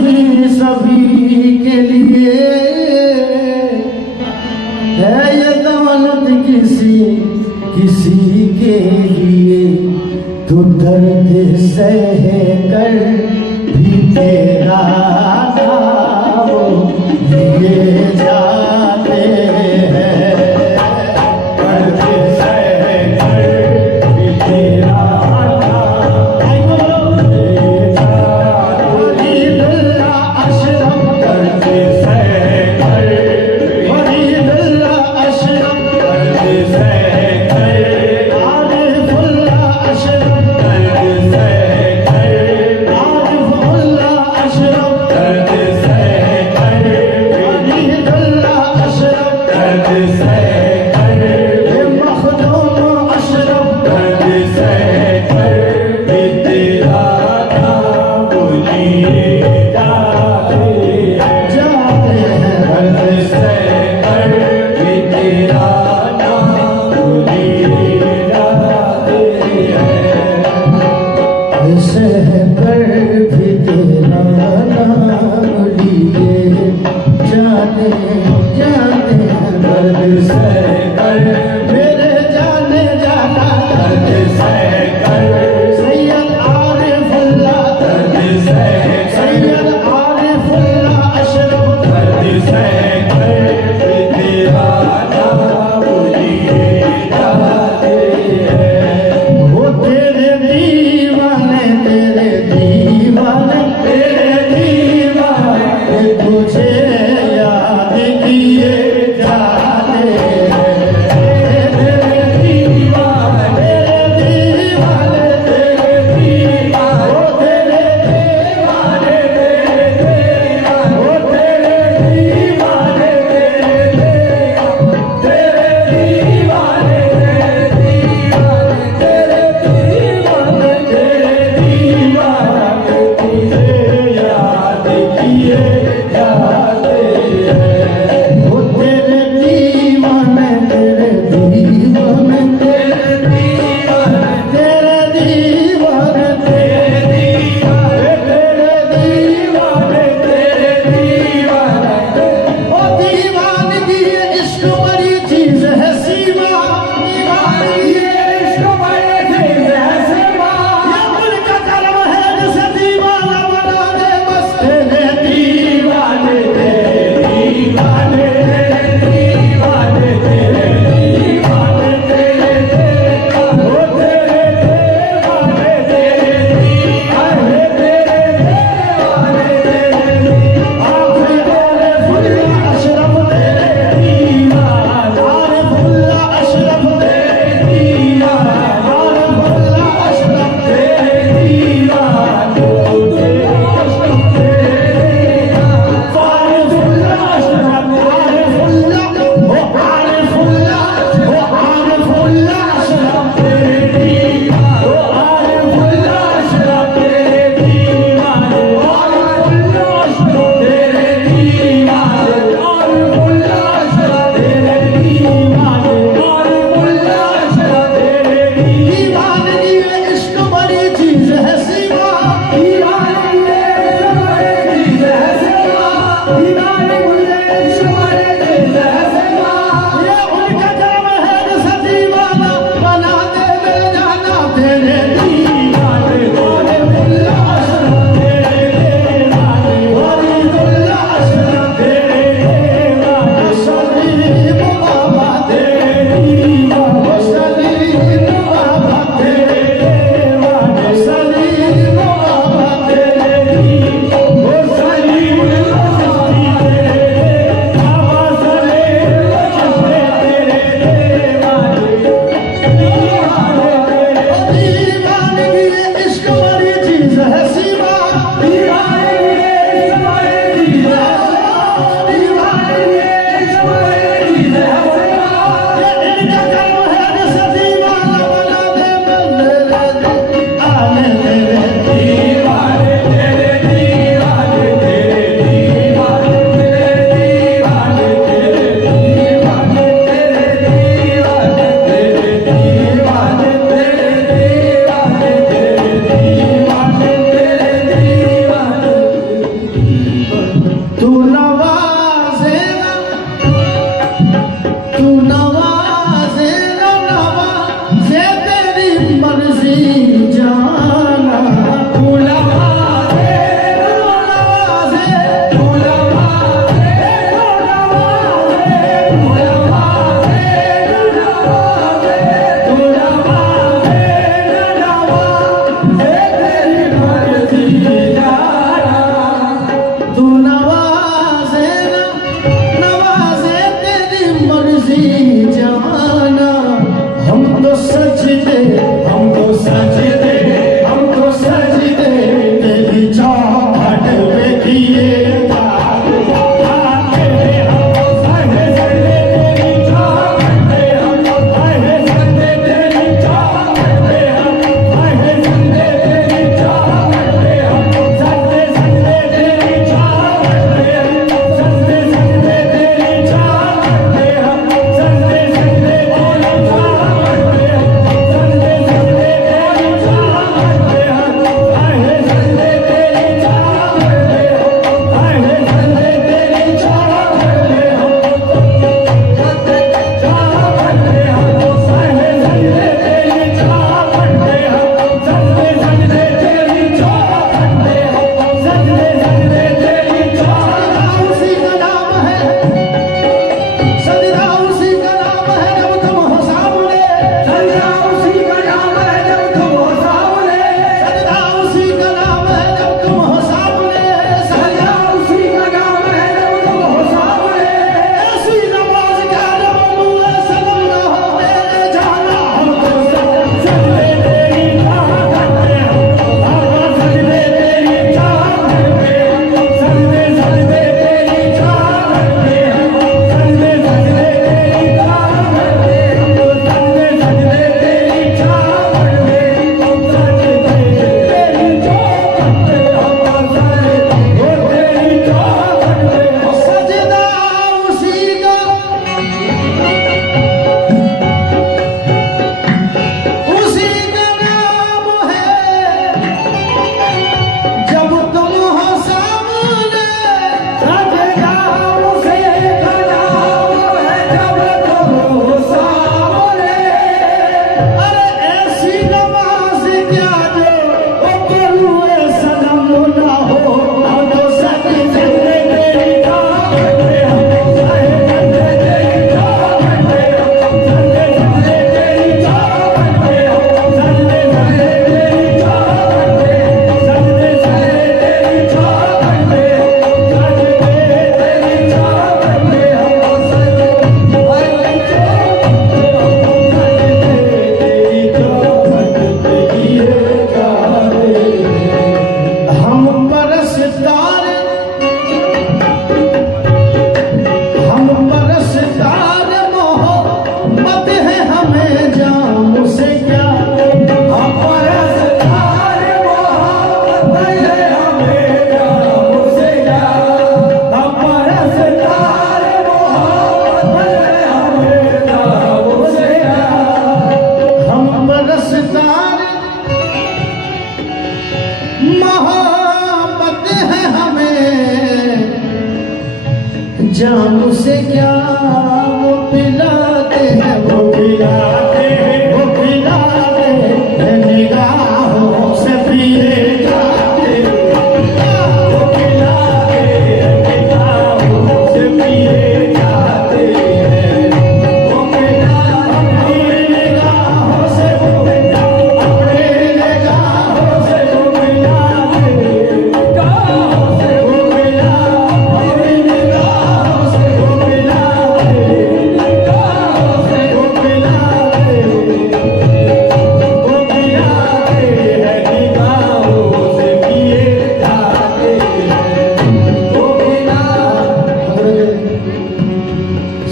नहीं सभी के लिए है ये दौलत किसी किसी के लिए। तो दर्द सह कर भी तेरा नाम लिए जाते हैं। दर्द सह कर भी तेरा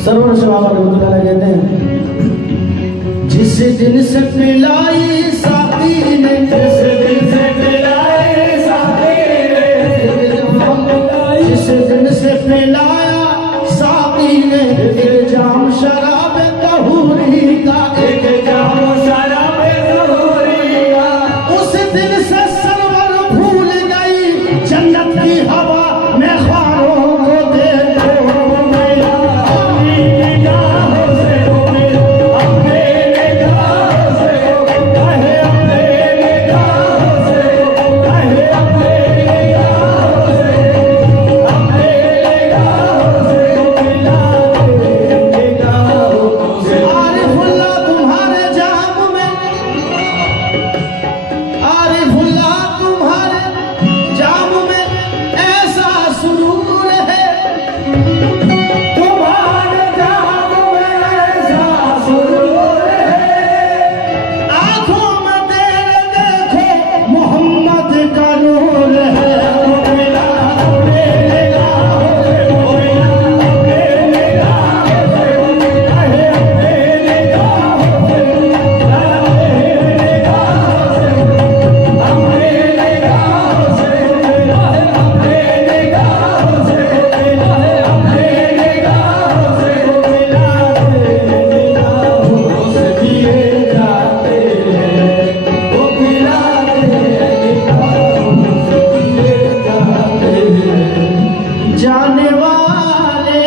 सरवर से बाबा रहमतुल्लाह कहते हैं, जिस दिन से पिलाई साथी ने, जिस दिन से पिलाई साथी ने, जिस दिन से पिलाया साथी ने एक जाम शराब तहूरी का, एक जाम शराब तहूरी का, उस दिन से सरवर भूल गई जन्नत की हवा में ख्वारों को दे दो मैया, अपनी निगाहों से वो मिल, अपने निगाहों से वो कहे, अपने निगाहों से वो कहे, अपने निगाहों से, अपने निगाहों से वो मिला दे निगाहों से। आरिफुल्लाह तुम्हारे जाम में, आरिफुल्लाह तुम्हारे जाम में ऐसा सुरूर है, तुम्हारे जाम में ऐसा सुरूर है, आंखों में तेरे देखो मोहम्मद का नूर है, वो मिला अपने निगाहों से, वो मिला अपने निगाहों से, वो कहे अपने निगाहों से, अपने निगाहों से, अपने निगाहों से, अपने निगाहों से, अपने निगाहों से मिला दे निगाहों से, दिए जाते हैं वो मिला दे निगाहों से, दिए जाते हैं जाने वाले,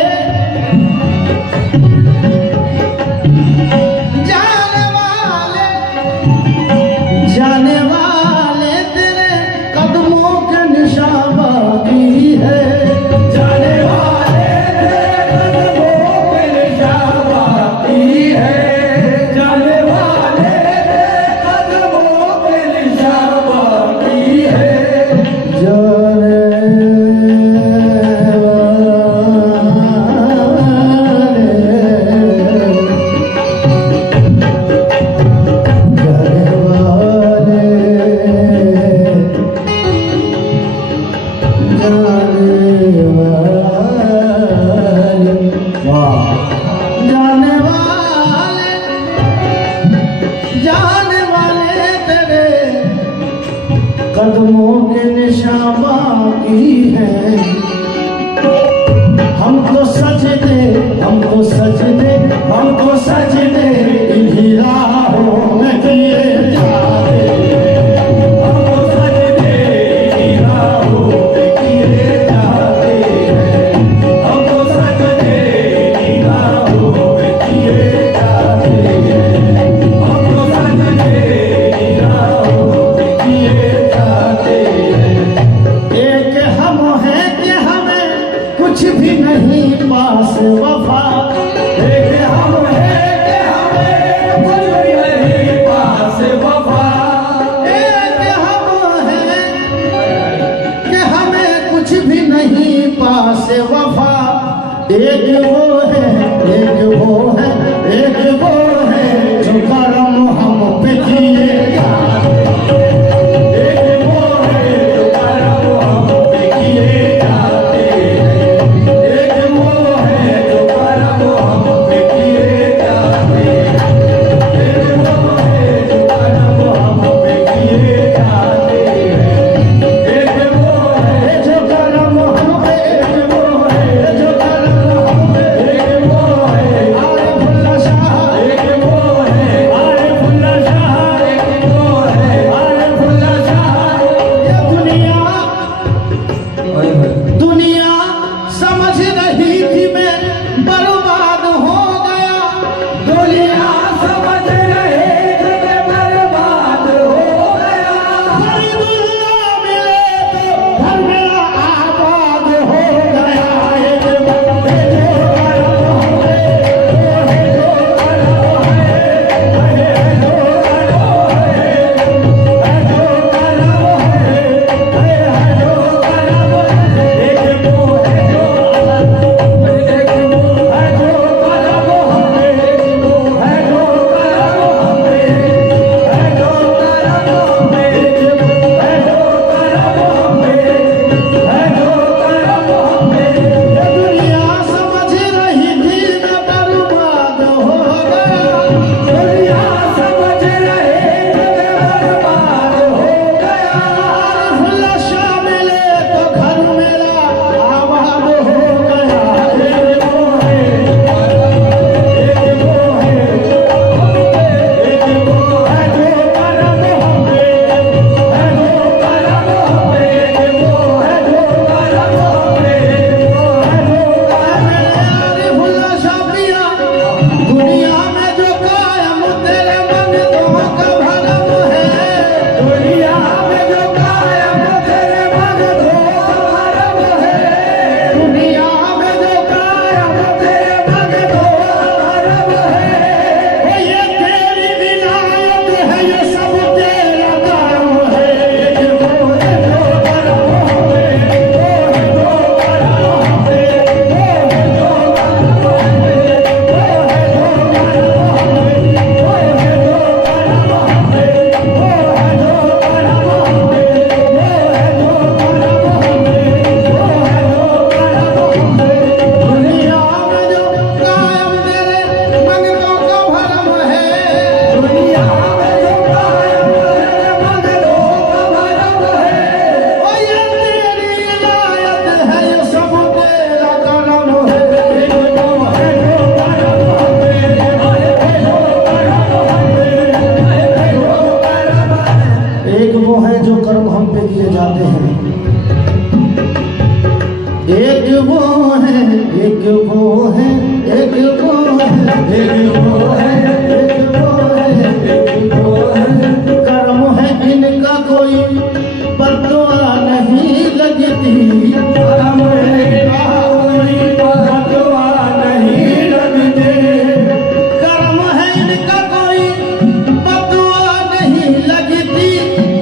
जाने वाले, जाने वाले तेरे कदमों के निशान बाकी है, जाने वाले तेरे कदमों के निशान बाकी है, जाने वाले तेरे कदमों के निशान बाकी है, जाने जाने वाले, जाने वाले तेरे कदमों के निशान बाकी हैं, हमको सजदे, हमको सजदे, हमको सजदे इन्हीं राहों में किए जाते हैं, हमको सजदे इन्हीं राहों में किए जाते हैं, हमको सजदे इन्हीं राहों में किए जाते हैं, हमको सजदे इन्हीं राहों में किए जाते हैं। एक हम हैं कि हमें कुछ भी नहीं पास वफा, एक हम हैं कि एक वो है, एक वो है, एक वो है। कर्म है इनका कोई बददुआ नहीं लगती, कर्म है इनका कोई बददुआ नहीं लगती, कर्म है इनका कोई बददुआ नहीं लगती,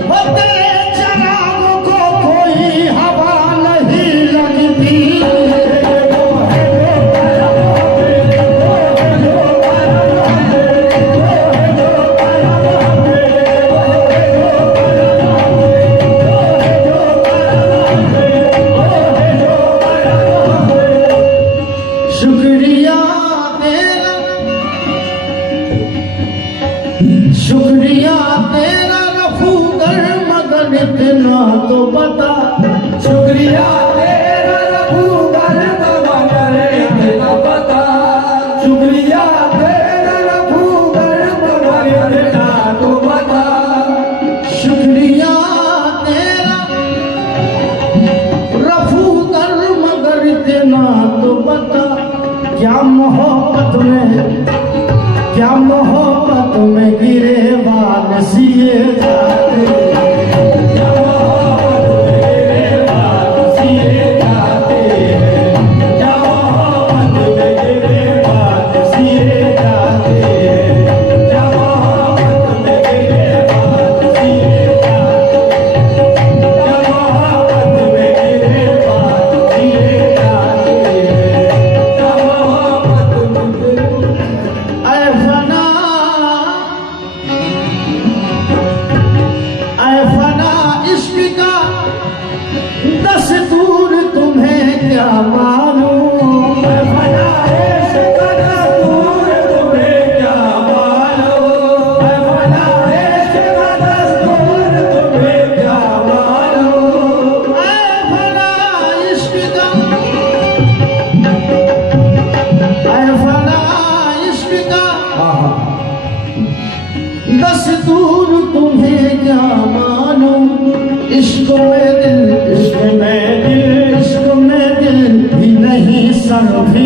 वो तेरे चरागों को कोई हवा नहीं लगती। शुक्रिया तेरा, शुक्रिया तेरा रफूगर, मगर इतना तो बता, शुक्रिया तेरा रफूगर, मगर इतना बता, शुक्रिया तेरा रफूगर, मगर इतना तो बता, शुक्रिया तेरा रफूगर, मगर इतना तो बता। क्या मोहब्बत में, क्या मोहब्बत में गिरेबान सिए जाते, क्या मोहब्बत में गिरेबान सिए जाते, क्या मोहब्बत में गिरेबान सिए जाते, क्या मोहब्बत में गिरेबान सिए जाते, क्या मोहब्बत में गिरेबान सिए जाते। दस्तूर तुम्हें क्या मालूम, फना इश्क का दस्तूर तुम्हें क्या मालूम, फना इश्क का दस्तूर तुम्हें क्या मालूम, फना इश्क का, फना इश्क का दस्तूर तुम्हें क्या मालूम। इश्क में दिल, इश्क में दिल, इश्क में दिल भी नहीं सर भी